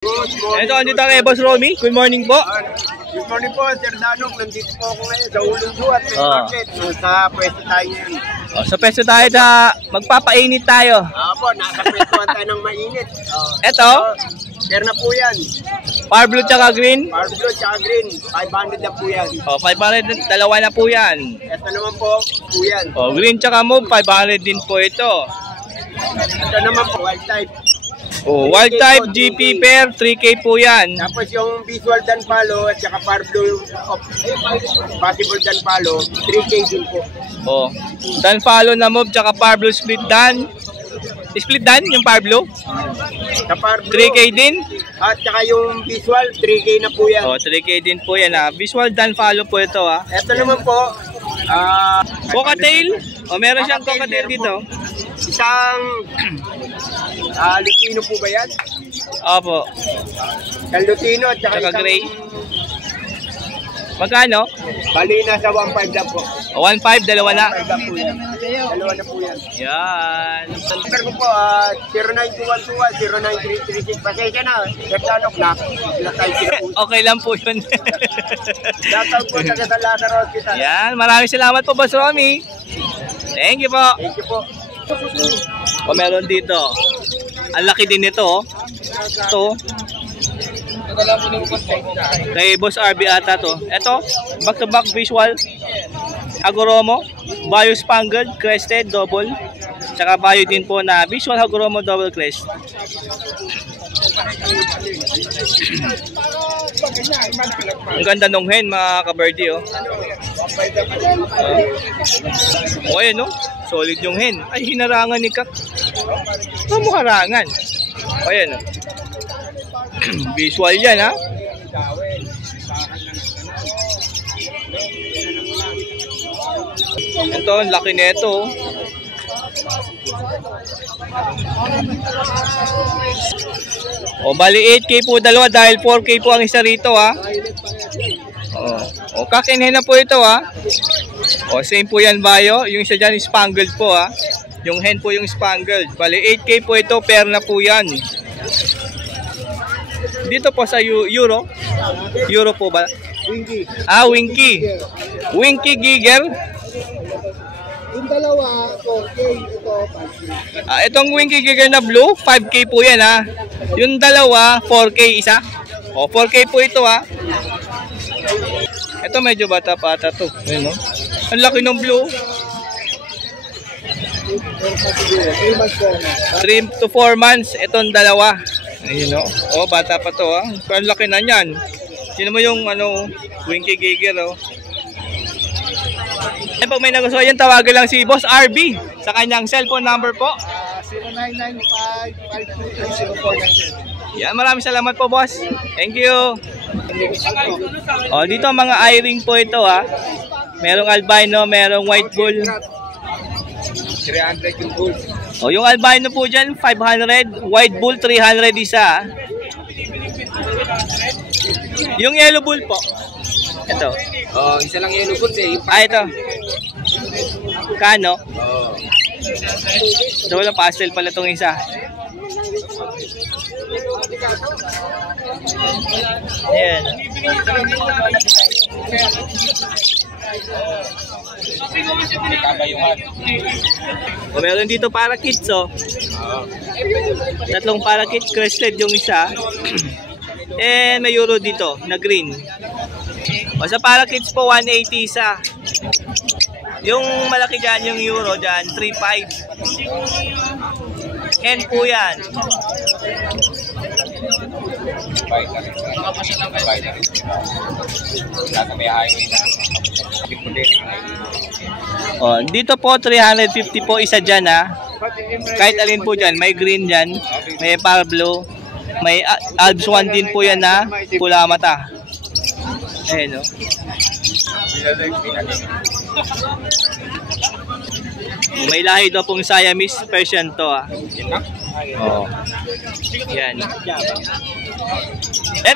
Ito, andito kay Boss Romy. Good morning po. Good morning po, Sir Danok. Nandito po ako ngayon sa Ulungdu at Market. Sa pwesto tayo ngayon. Sa pwesto tayo na magpapainit tayo. Po, nasa pwestuhan tayo ng mainit. Ito, Sir na po yan. Power Blue tsaka green. Power Blue tsaka green. 500 na po yan. 500, dalawa na po yan. Ito naman po yan. Green tsaka mauve, 500 din po ito. Ito naman po, wild type. Wild type GP pair, 3K po yan. Tapos yung visual dan palo at saka Power Blue possible dan palo, 3K din po. Dan follow na mauve tsaka Power Blue split dan. Split dan yung Power Blue? Sa Power Blue, 3K din? At saka yung visual, 3K na po yan. 3K din po yan ha. Visual dan follow po ito ha. Ito naman po, cocktail? Meron siyang cocktail dito. Isang Lutino po ba yan? Opo. Isang Lutino at saka isang gray. Magkano? Bali na sa 1.5 lang po. 1.5, dalawa na. 1.5 lang po yan. Dalawa na po yan. Yan. Number ko po, 09212-09336. Pasensya na, Sertanok na. Sila tayo sinausap. Okay lang po yun. Shoutout po sa Lazaro Hospital. Yan, maraming salamat po, Boss Romy. Thank you po. Thank you po. Meron dito. Ang laki din ito. Ito. Kay Boss RB ata to. Ito, back to back visual. Hagoromo, Bio Spangled, Crested, double. Tsaka Bio din po na visual Hagoromo double crest. Ang ganda nung hen mga ka-birdie Ayan solid yung hen. Ay, hinarangan ni Kak. Mo harangan. Ayan visual yan ha. Ito, laki nito. Bali 8K po dalawa dahil 4K po ang isa rito ha. Kakinhen na po ito ha. Same po yan Bio. Yung isa dyan spangled po ha. Yung hen po yung spangled. Bali 8K po ito, pair na po yan. Dito po sa Euro. Euro po ba? Winky. Winky. Winky Giger. Yung dalawa, 4K. Ito, 5K. Itong Winky Giger na blue, 5K po yan ha. Yung dalawa, 4K isa. 4K po ito ha. Ito medyo bata pa ata to. Ayun, ang laki ng blue. 3 to 4 months. Itong dalawa. Ayun bata pa to ha. Ang laki na niyan. Sino mo yung Winky Giger Pag may nagustuhan yan, tawagan lang si Boss RB sa kanyang cellphone number po. 0995-523-0497. Yan, maraming salamat po boss. Thank you. Dito mga eye-ring po ito ha. Merong albino, merong white bull. 300 yung bull. Yung albino po dyan, 500. White bull, 300 isa. Yung yellow bull po. Ito. Isa lang yellow bull ito. Kano? Ito walang pastel pala itong isa. Ayan. Meron dito para kids tatlong para kids, crested yung isa. And may Euro dito na green. Sa para kids po 180 isa. Yung malaki dyan, yung Euro dyan 3.5. Hen po yan. Dito po 350 po isa dyan ha. Kahit alin po dyan, may green dyan, may Power Blue, may Alps 1 din po yan na pula mata. Ayan May lahi daw pong Siamese Persian to ha. Yan.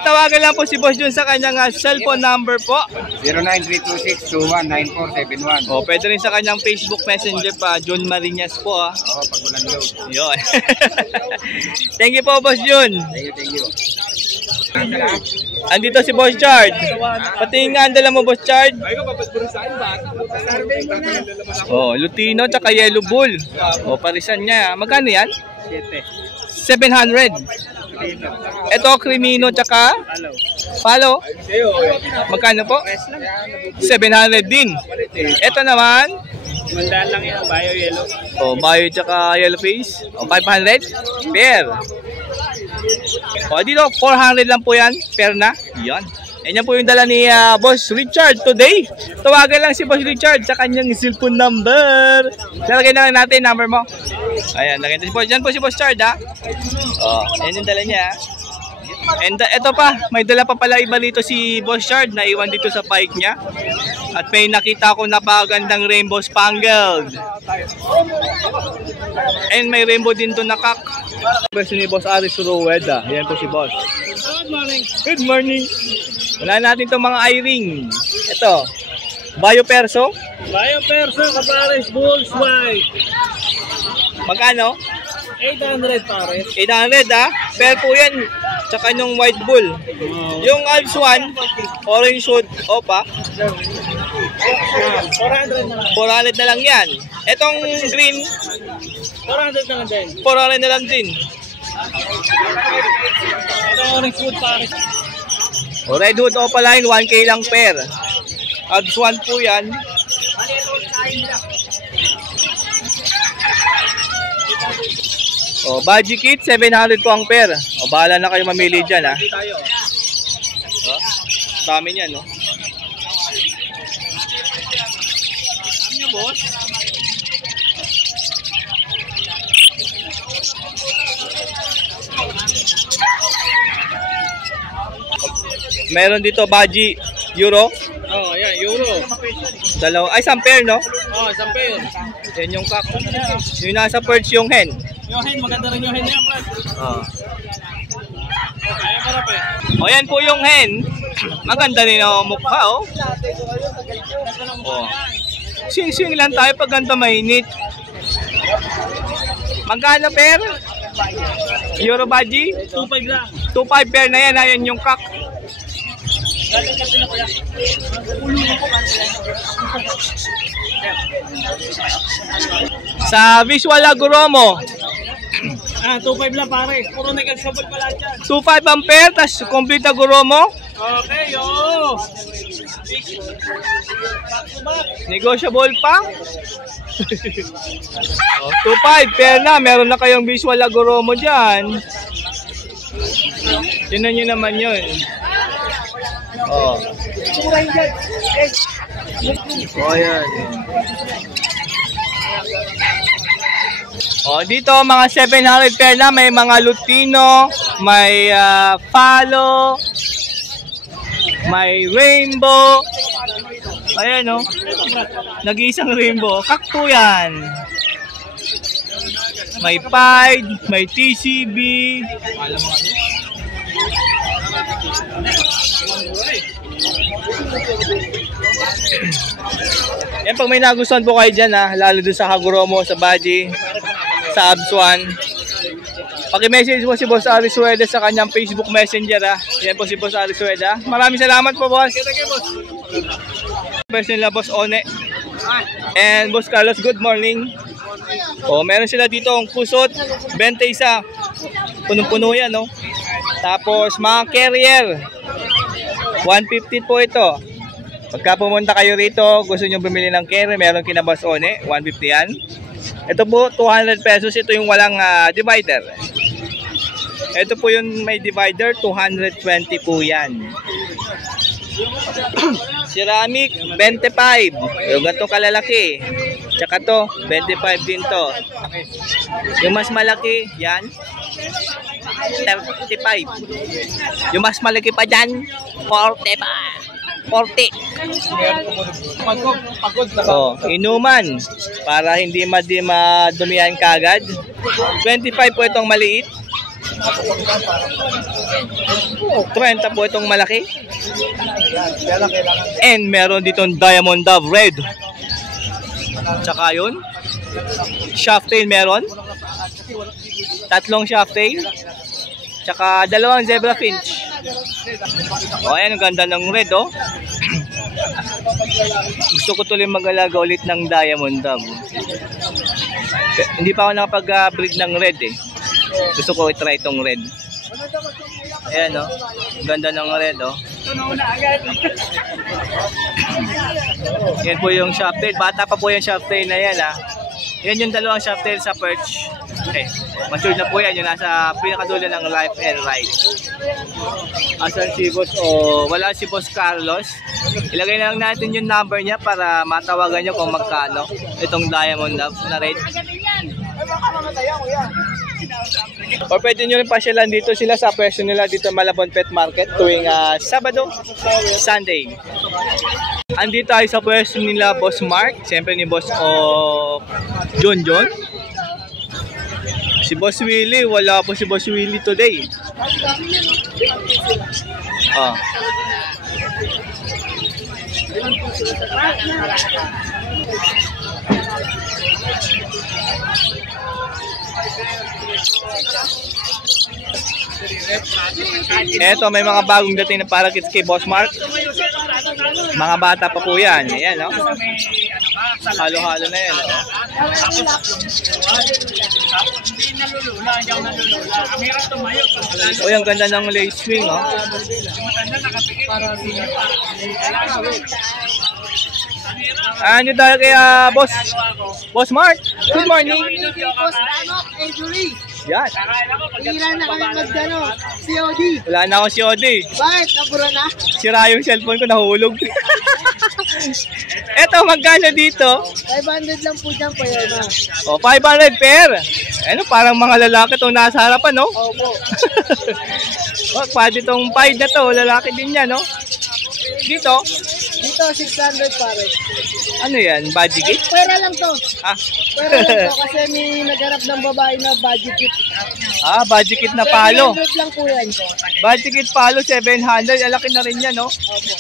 Tawagan lang po si Boss Jun sa kanyang cellphone number po. 09326219471. Pwede rin sa kanyang Facebook Messenger pa, John Marinas po ha. Pag walang load. Yun. Thank you po Boss Jun. Thank you. Andito si Boss Chard. Pati nga ang dala mo, Boss Chard. Oh, Lutino tsaka Yellow Bull. Oh, parisan niya. Magkano yan? 700. Ito, Crimino tsaka Palo. Magkano po? 700 din. Ito naman, Mandaan lang yan, Bayo Yellow. oh, Bayo tsaka Yellow Face. Oh, 500 pair. Oh, dito 400 lang po yan, pair na. Yan. Yan po yung dala ni Boss Richard today. Tawagan lang si Boss Richard sa kanyang cellphone number. Lalagay na lang natin number mo. Ayan, lagay natin si Boss. Yan po si Boss Richard, ha. Oh, yan yung dala niya. And ito pa, may dala pa pala iba dito si Boss Chard na iwan dito sa bike niya. At may nakita ko napakagandang rainbow spangled. And may rainbow din doon na kak. Pwesto ni Boss Aris Rueda. Yan po si Boss. Good morning. Good morning. Wala natin itong mga eye-ring. Ito, Bayo Perso. Bayo Perso, Capares Bulls White. Magkano? 800 pares. 800, ha? Fair po yan. Tsaka yung white bull. Yung Alps 1, orange hood, opa. 400 na lang. 400 na lang yan. Etong green, 400 na lang din. 400 na lang din. Ito orange food pares. O, red hood opaline, 1K lang pair. Alps 1 po yan. O, Baji Kit, 700 po ang pair. O, bahala na kayo mamili dyan, ha. O, dami niyan, no. Dami niya, boss. Meron dito Baji Euro. Oh, yan, euro. Dalawa, ay, isang pair, no? Oh, isang pair. Yan yung kak. Yung nasa perch yung hen. Yung hen, maganda rin yung hen niya, Brad. Kaya marap eh. O, yan po yung hen. Maganda rin ang mukha, oh. Oh. Swing-swing lang tayo pag ganito mainit. Magkano pair? Euro Baji? 2.5 lang. 2.5 pair na yan, ayan yung kak. Sa Visual Aguromo, 2.5 lang pare. Puro nag-sabot pala dyan. 2.5 ang pair, tas complete Aguromo. Okay, oh. Negotiable pa. Oh, 2.5 pair na, meron na kayong Visual Aguromo dyan. Tinan nyo naman yun. Oh. Oh, yan. Oh, dito mga 700 pair na, may mga Lutino, may Palo, may Rainbow. Ayan, oh. Nag-iisang Rainbow. Kakpo yan. May Pied, may TCB. Yan, pag may nagustuhan po kayo dyan, ha, lalo doon sa Haguromo, sa Baji, sa Absuan, paki-message mo si Boss Aris Rueda sa kanyang Facebook Messenger, ha. Yan po si Boss Aris Rueda. Maraming salamat po, boss. Person nila, Boss One and Boss Carlos, good morning. O, meron sila dito ang kusot, 21. Punong-puno yan, no? Tapos mga carrier, 150 po ito. Pagka pumunta kayo rito, gusto nyo bumili ng carrier, meron kina Boss One, 150 yan. Ito po, 200 pesos. Ito yung walang divider. Ito po yung may divider, 220 po yan. Ceramic, 25. Yung ganito kalalaki. Tsaka to, 25 din to. Yung mas malaki, yan, 35. Yung mas malaki pa dyan, 40 pa. 40. Oh, inuman para hindi madumihan kagad. 25 po itong maliit. 30 po itong malaki. And meron ditong Diamond Dove Red. Tsaka yun, shaft tail meron. Tatlong shaft tail. Tsaka dalawang zebra finch. O, ayan, ang ganda ng red, oh. Gusto ko tuloy mag-alaga ulit ng diamond dove. Hindi pa ako nakapag-breed ng red, eh. Gusto ko i-try itong red. Ayan, oh. Ang ganda ng red, oh. Yan po yung shoptail. Bata pa po yung shoptail na yan, ah. Yan yung dalawang shoptail sa perch. Okay. Matured na po yan. Yung nasa pinakadulo ng life and right. Asan si boss? O, wala si boss Carlos. Ilagay na lang natin yung number niya para matawagan nyo kung magkano itong diamond na red. O pwede nyo rin pasyalan dito sila sa pwesto nila dito Malabon Pet Market tuwing Sabado, Sunday. Andito tayo sa pwesto nila Boss Mark, siyempre ni Boss John. Si Boss Willie, wala po si Boss Willie today. Oh. Eto, may mga bagong dating na parakeets kay Boss Mark. Mga bata pa po yan. Ayan, no? Halo-halo na yan. O, yung ganda ng lace wing, oh. Ano tayo kay Boss Mark? Good morning. Boss Danok, Julie. Yan. Hira na kami mag-ano, COD. Wala na ako COD. Bakit? Nabura na? Sira yung cellphone ko, nahulog. Eto, magkano dito? 500 lang po dyan pa yun na. O, 500 pair. Ano, parang mga lalaki itong nasa harapan, no? Opo. O, pwede itong 5 na to, lalaki din yan, no? Dito, Dito, 600 pare. ano yan, budget kit? Pera lang to. Ah. Pera lang to kasi may naghanap ng babae na budget kit. Budget kit na palo. 700 lang po yan. Budget kit palo, 700. Alaki na rin yan, no? Opo.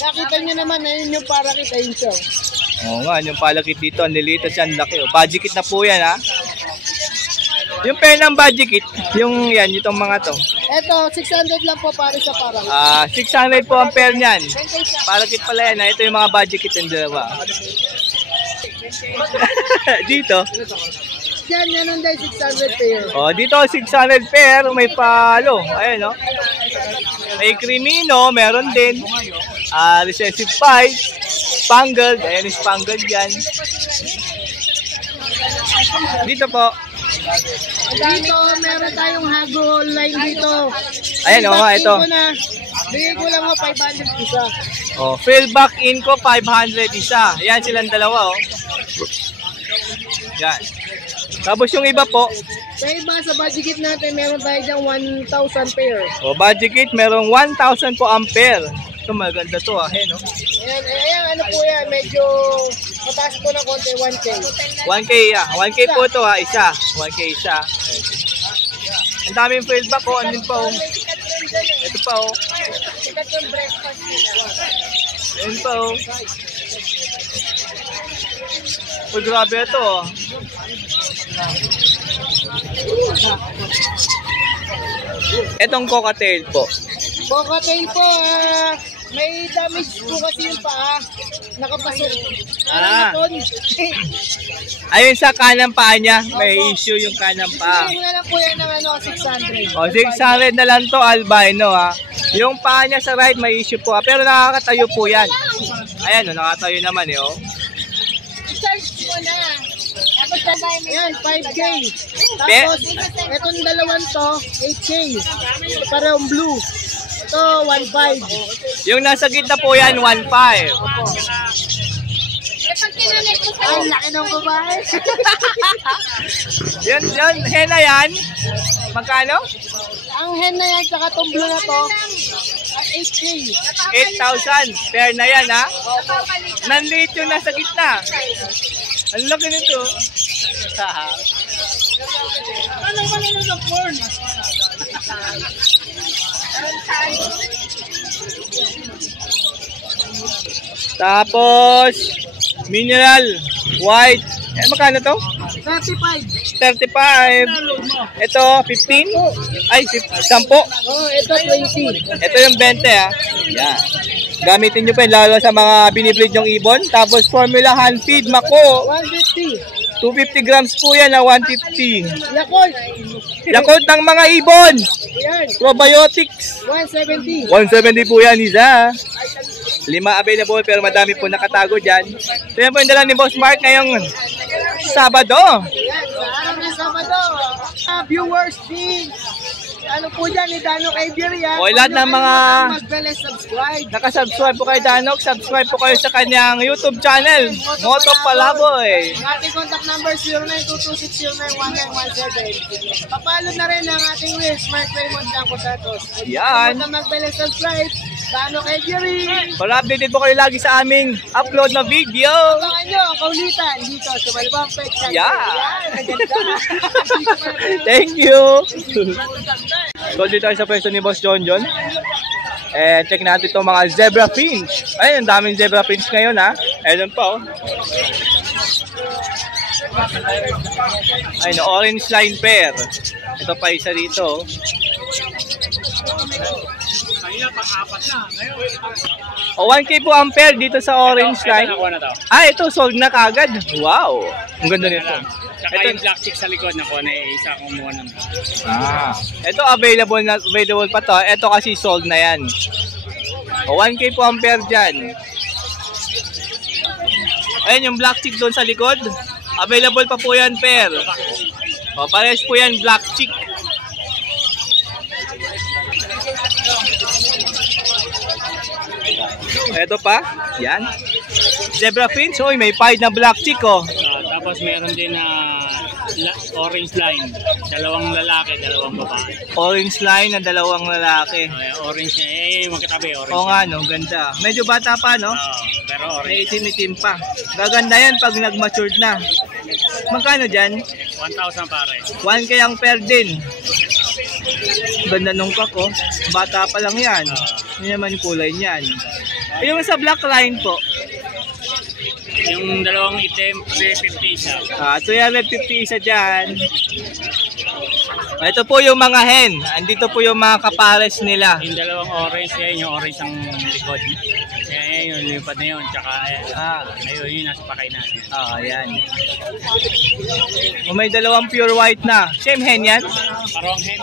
Nakita nyo naman na yun yung para kita yun siya. Oo nga, yung palakit dito, ang lilitas yan, laki. Oh. Budget kit na po yan, ha? Yung pair ng budget kit, yung yan, itong mga to. Eto, 600 lang po pare sa para. 600 po ang pair niyan. Palakit pala yan, ha? Ito yung mga budget kit ng dalawa. Dito. Yan, yan ang dahil 600 pair. Oh, dito 600 pair, may palo. Ayun, no? May crimino, meron din. Recessive pied, spangled, ayan yung spangled yan. Dito po. Dito, meron tayong hago line dito. Ayan, oh, ito. Bigay ko lang 500 isa. Oh, fill back in ko 500 isa. Ayan silang dalawa, oh. Yan. Tapos yung iba po, Sa iba, sa budget kit natin, meron tayo dyan 1,000 pair. oh, budget kit, merong 1,000 po ang pair. Ito maganda to, ayan, no? Ayan, ano po yan, medyo mataas po na konti, 1K. 1K, 1K po ito, ha, isa. 1K isa. Ang daming fill back, oh. Andun pa, oh. Ito pa, oh. Sikat yung breakfast nila. Ayun pa, oh. Uy, grabe ito, oh. Etong cocktail po. Cocktail po, may damage po kasi yung paa. Nakapasok. Ayun sa kanang paa niya, may issue yung kanang paa. Hindi na lang po yan ng 600. O, 600 na lang to, albino, ha. Yung paa niya sa right, may issue po, ha. Pero nakakatayo po yan. Ayan, nakatayo naman, eh, oh. I-charge mo na. Tapos yan, 5K. Tapos, itong dalawang to, 8K. Parang blue. Ito, 1.5. Yung nasa gitna po yan, 1.5. Ang laki ng babae. Yan, henna yan. Magkano? Ang hen na yan, saka itong blue na to, at 8K. 8,000. Pair na yan, ha. Nanliit yung nasa gitna. Ang laki nito. Ano ba nila ng corn? Tapos, mineral, white. Eh, magkano to? 35. 35. Ito, 15. Ay, 10. Oh, ito 20. Ito yung 20 ah. Yan. Gamitin nyo pa yun, lalo sa mga binibreed yung ibon. Tapos formula hand feed, Mako. 150. 250 grams po yan na 150. Yakult. Yakult ng mga ibon. Yan. Probiotics. 170. 170 po yan isa. 5 available pero madami po nakatago dyan. So yan po yung dala ni Boss Mark ngayong Sabado. Yan. Sa araw ng Sabado. Viewers din. Ano po dyan ni Dano kay Birya. O lahat ng mga mag-subscribe. nakasubscribe po kay Danok, subscribe po kayo sa kanyang YouTube channel, Moto Palaboy. Ang ating contact number 0922691917. Papalo na rin ang ating Will, Smart Raymond Blanco Santos. Yan. Huwag na mag-subscribe. Dano kay Birya. Para updated po kayo lagi sa aming upload na video. Abangan nyo, kaulitan dito sa Malibang Pet Channel. Yeah. Yan, ang ganda. Thank you. So dito tayo sa pwesto ni Boss John John. Check natin itong mga zebra finch. Ay, ang daming zebra finch ngayon ha. Ayun pa oh. Ayun, orange line pair. Ito pa isa dito. O 1K po ang pair dito sa orange line. Ah, ito sold na kagad. Wow. Ang ganda nito. Tsaka yung black chick sa likod na kuha na isa kumuha nun. Ah. Ito available pa to. Ito kasi sold na yan. O 1K po ang pair dyan. Ayun yung black chick doon sa likod. Available pa po yan pair. O pares po yan black chick. Ito pa. Yan. Zebra finch. Oy, may pied na black chick oh. Tapos meron din na orange line. Dalawang lalaki, dalawang babae. Orange line na dalawang lalaki. Orange na. Yung magkatabi, orange. Oo nga no, ganda. Medyo bata pa no? Pero May orange. itim-itim pa. Gaganda yan pag nag-matured na. Magkano dyan? 1,000 pare. 1K ang pair din. Ganda nung kako. Bata pa lang yan. Yun naman yung kulay niyan. Yung sa black line po. Yung dalawang itim, 350 isa. 350 isa dyan. Ito po yung mga hen. Andito po yung mga kapares nila. Yung dalawang orange, yan yung orange ang likod. Yan yung lipad na yun. Tsaka ayun, yun nasa pakay natin. Yan. O may dalawang pure white na. Same hen yan? Parang hen.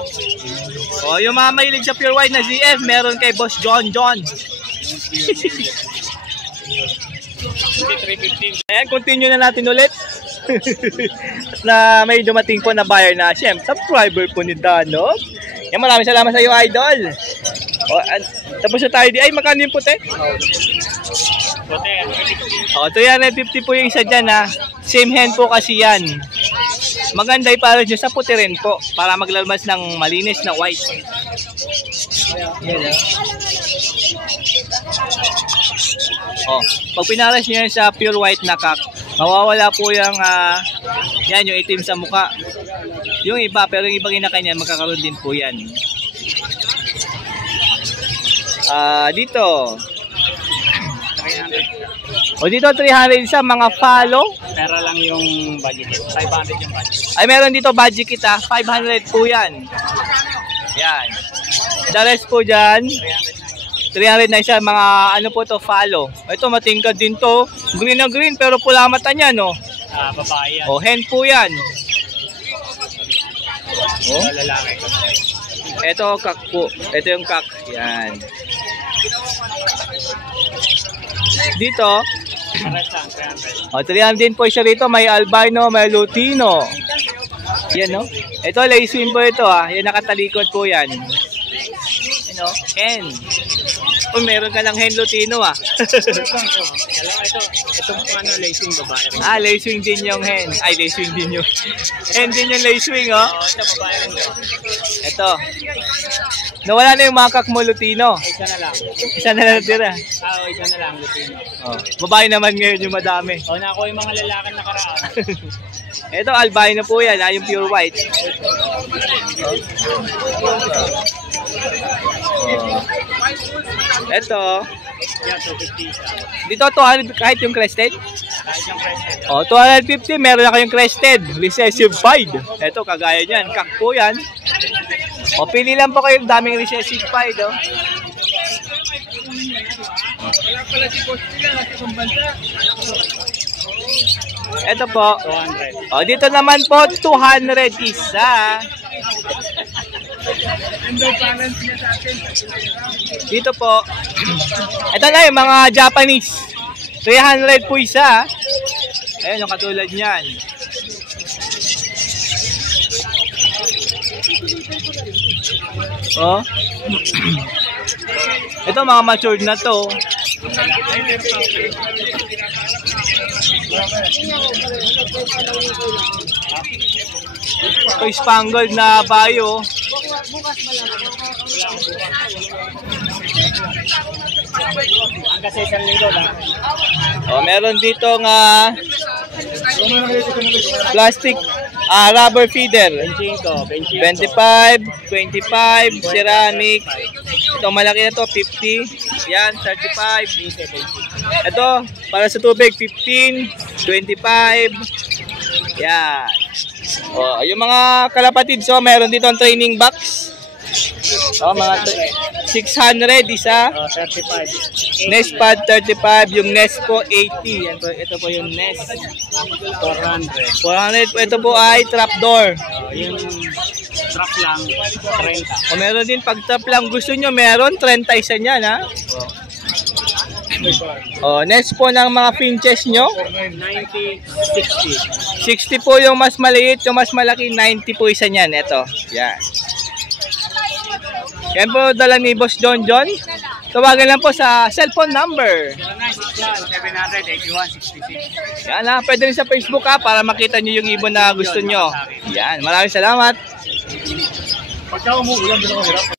O yung mga mahilig sa pure white na ZF, meron kay Boss John John. 350. Ayan, continue na natin ulit. At na may dumating po na buyer na siyempre, subscriber po ni Dano. Yan, maraming salamat sa iyo, idol. Tapos na tayo di. Ay, magkano yung puti? Puti, 350 po yung isa dyan ha. Same hen po kasi yan. Maganda yung para dyan sa puti rin po. Para maglalabas ng malinis na white. Yan pag pinaras nyo yan sa pure white na cock, mawawala po yung yan, yung itim sa muka. Yung iba, pero yung iba kinakanya, magkakaroon din po yan. Dito. Dito 300 sa mga follow. pero lang yung budget. 500 yung budget. Ay, meron dito budget kita. 500 po yan. Yan. The rest po dyan. 300 na isa, mga ano po to, follow. Ito matingkad din to. Green na green pero pula mata niya, no? Babae yan. Hen po yan. Lalaki. Ito kak po. Ito yung kak. Yan. Dito. 300 din po siya rito. May albino, may lutino. Yan, no? Ito, lacewing po ito, Yan, nakatalikod po yan. Ano? Hen. Meron ka ng hen lutino, Itong ano, lacing babae. Lacewing din yung hen. Ay, lacewing din yung hen din yung lacewing, oh. Ito babae rin ito. Ito. Nawala na yung makak mo lutino. Isa na lang. Isa na lang natira. Isa na lang, lutino. Babae naman ngayon yung madami. Nakuha yung mga lalaki nakaraan. Ito, albino po yan, yung pure white. Ito. Yeah, 250 isa. Dito, 200 kahit yung crested. Kahit yung crested. O, 250, meron na kayong crested, recessive pied. Ito, kagaya niyan, kak po yan. O, pili lang po kayo, daming recessive pied, oh. Ito po. 200. O, dito naman po, 200 isa. Dito po. Ito na yung mga Japanese. 300 po isa. Ayan yung katulad niyan. Oh. Ito mga matured na to. Ito spangled na bayo. Ang kasi 1,000 lang. Oh, meron dito nga plastic rubber feeder. 25, 25, ceramic. Ito malaki na to, 50. Yan, 35. Ito, para sa tubig, 15, 25. Yan. Oh, yung mga kalapatid, so meron dito ang training box. Oh, mga 600 isa. 35. Nest pad 35, yung Nest po 80. Yan po, ito po yung Nest. 400. 400 po, ito po ay trapdoor. Yung truck lang, 30. O meron din pag trap lang gusto nyo, meron 30 isa niyan ha. O, Nest po ng mga pinches nyo. 90, 60. 60 po yung mas maliit, yung mas malaki 90 po isa niyan. Ito, yan. Yan po dala ni Boss John John. Tawagan lang po sa cellphone number. 781-66. Yan ha, pwede rin sa Facebook ha, para makita nyo yung ibon na gusto nyo. Yan, maraming salamat. Pagka umuulan, doon ako hirap.